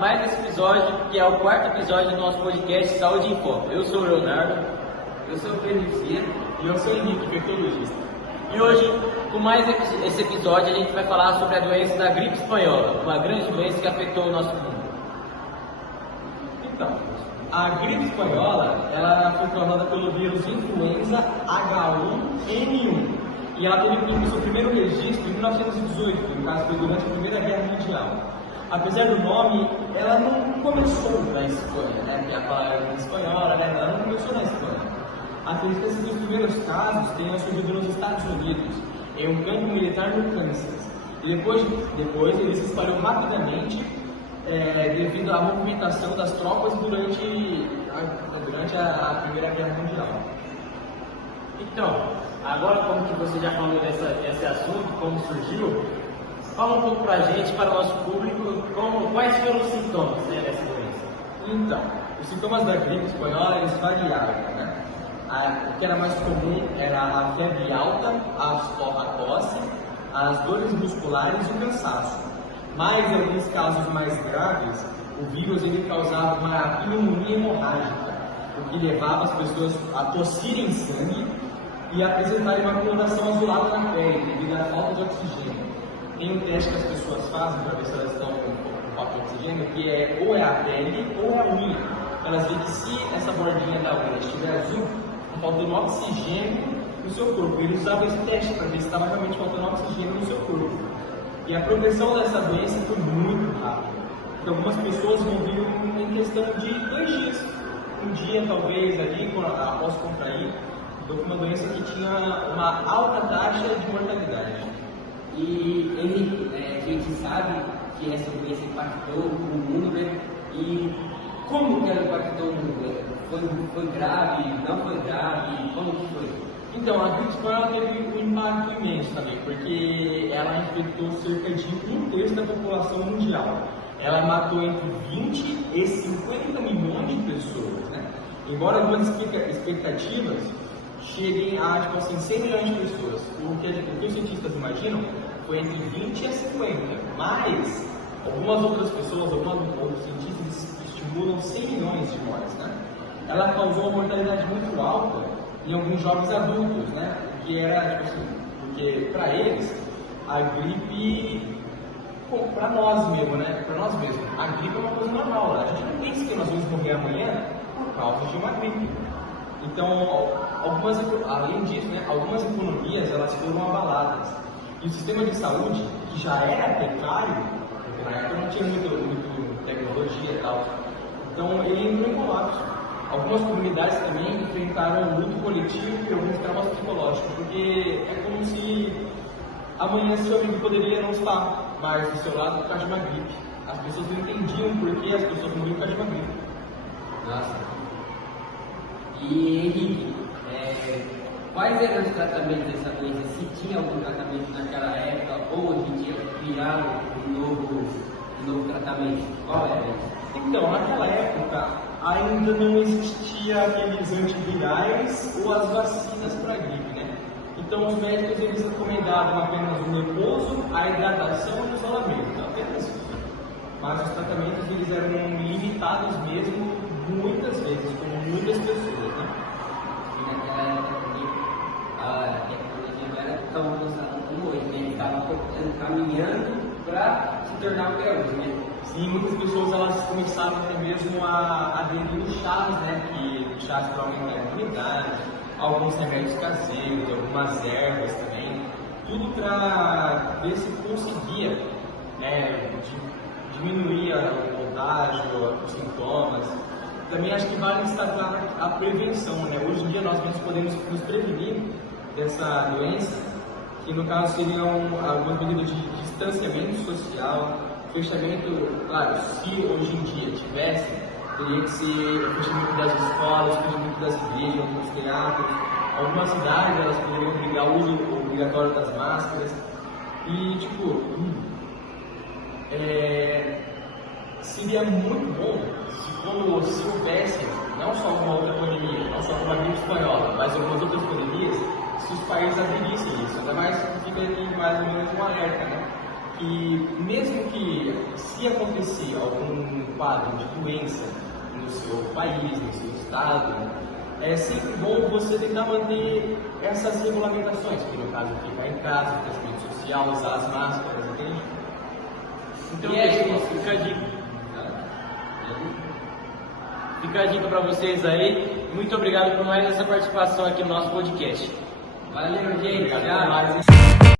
mais esse episódio, que é o quarto episódio do nosso podcast Saúde em Foco. Eu sou o Leonardo. Eu sou o Felicia. E eu sou o Henrique, cardiologista. E hoje, com mais esse episódio, a gente vai falar sobre a doença da gripe espanhola, uma grande doença que afetou o nosso mundo. Então, a gripe espanhola, ela foi causada pelo vírus de influenza H1N1. E ela teve o seu primeiro registro em 1918, no caso foi durante a Primeira Guerra Mundial. Apesar do nome, ela não começou na Espanha, né? Tem a palavra espanhola, né? Ela não começou na Espanha. Acredita que os primeiros casos tenham surgido nos Estados Unidos, em um campo militar no Kansas. E depois ele se espalhou rapidamente devido à movimentação das tropas durante a Primeira Guerra Mundial. Então, agora como que você já falou desse assunto, como surgiu, fala um pouco pra gente, para o nosso público, quais foram os sintomas dessa doença. Então, os sintomas da gripe espanhola, eles variaram, né? O que era mais comum era a febre alta, a tosse, as dores musculares e o cansaço. Mas, em alguns casos mais graves, o vírus ele causava uma pneumonia hemorrágica, o que levava as pessoas a tossirem sangue e apresentarem uma coloração azulada na pele, devido à falta de oxigênio. Tem um teste que as pessoas fazem para ver se elas estão com falta de oxigênio, que ou é a pele ou é a unha. Elas veem que se essa bordinha da unha estiver azul, faltando oxigênio no seu corpo. Ele usava esse teste para ver se estava realmente faltando oxigênio no seu corpo. E a progressão dessa doença foi muito rápida. Então, algumas pessoas morreram em questão de 2 dias. Um dia, talvez, ali, após contrair. Então, uma doença que tinha uma alta taxa de mortalidade. E Henrique, a gente sabe que essa doença impactou o mundo, né? E como que ela impactou o mundo? Foi grave? Não foi grave? Como que foi? Então, a gripe espanhola teve um impacto imenso também, porque ela infectou cerca de 1/3 da população mundial. Ela matou entre 20 e 50 milhões de pessoas, né? Embora algumas expectativas cheguem a, 100 milhões de pessoas. O que os cientistas imaginam foi entre 20 a 50, mas algumas outras pessoas, alguns outros cientistas estimulam 100 milhões de mortes, né? Ela causou uma mortalidade muito alta em alguns jovens adultos, né? Que era, porque para eles, a gripe, para nós mesmo, né? Para nós mesmos, a gripe é uma coisa normal, né? A gente não pensa que nós vamos morrer amanhã por causa de uma gripe. Então, além disso, né? Algumas economias, elas foram abaladas. E o sistema de saúde, que já era precário, porque na época não tinha muito tecnologia e tal, então ele entrou em colapso. Algumas comunidades também enfrentaram luto coletivo e alguns traumas psicológicos, porque é como se amanhã seu amigo poderia não estar mais do seu lado por causa de uma gripe. As pessoas não entendiam por que as pessoas morriam por causa de uma gripe. Nossa. E Henrique, quais eram os tratamentos dessa doença? Se tinha algum tratamento naquela época, ou hoje em dia criaram um novo tratamento? Qual era isso? Então, naquela época, ainda não existia aqueles antivirais ou as vacinas para a gripe, né? Então, os médicos eles recomendavam apenas o repouso, a hidratação e o isolamento, apenas isso. Mas os tratamentos eles eram limitados mesmo, muitas vezes, com muitas pessoas, né? E naquela época também a tecnologia não era tão avançada como hoje, né? Eles estavam caminhando para se tornar o que é hoje, né? Sim, muitas pessoas elas começaram até mesmo a aderir os chás, né? Que chás para aumentar a imunidade, alguns remédios caseiros, algumas ervas também, tudo para ver se conseguia diminuir o contágio, os sintomas. Também acho que vale destacar a prevenção, né? Hoje em dia nós podemos nos prevenir dessa doença, que no caso seriam algumas medidas de distanciamento social, fechamento, claro, se hoje em dia tivesse, teria que ser o fechamento das escolas, o fechamento das igrejas, dos teatros. Algumas cidades elas poderiam obrigar o uso obrigatório das máscaras. E, seria muito bom se houvesse não só uma outra pandemia, não só uma gripe espanhola, mas algumas outras pandemias, se os países aderissem isso. Ainda mais fica aqui mais ou menos um alerta, né? Que mesmo que se acontecer algum quadro de doença no seu país, no seu estado, é sempre bom você tentar manter essas regulamentações, que no caso ficar em casa, distanciamento social, usar as máscaras, entende? Então, E é pessoal, isso. fica a dica para vocês aí. Muito obrigado por mais essa participação aqui no nosso podcast. Valeu, gente. Obrigado Tchau. por mais.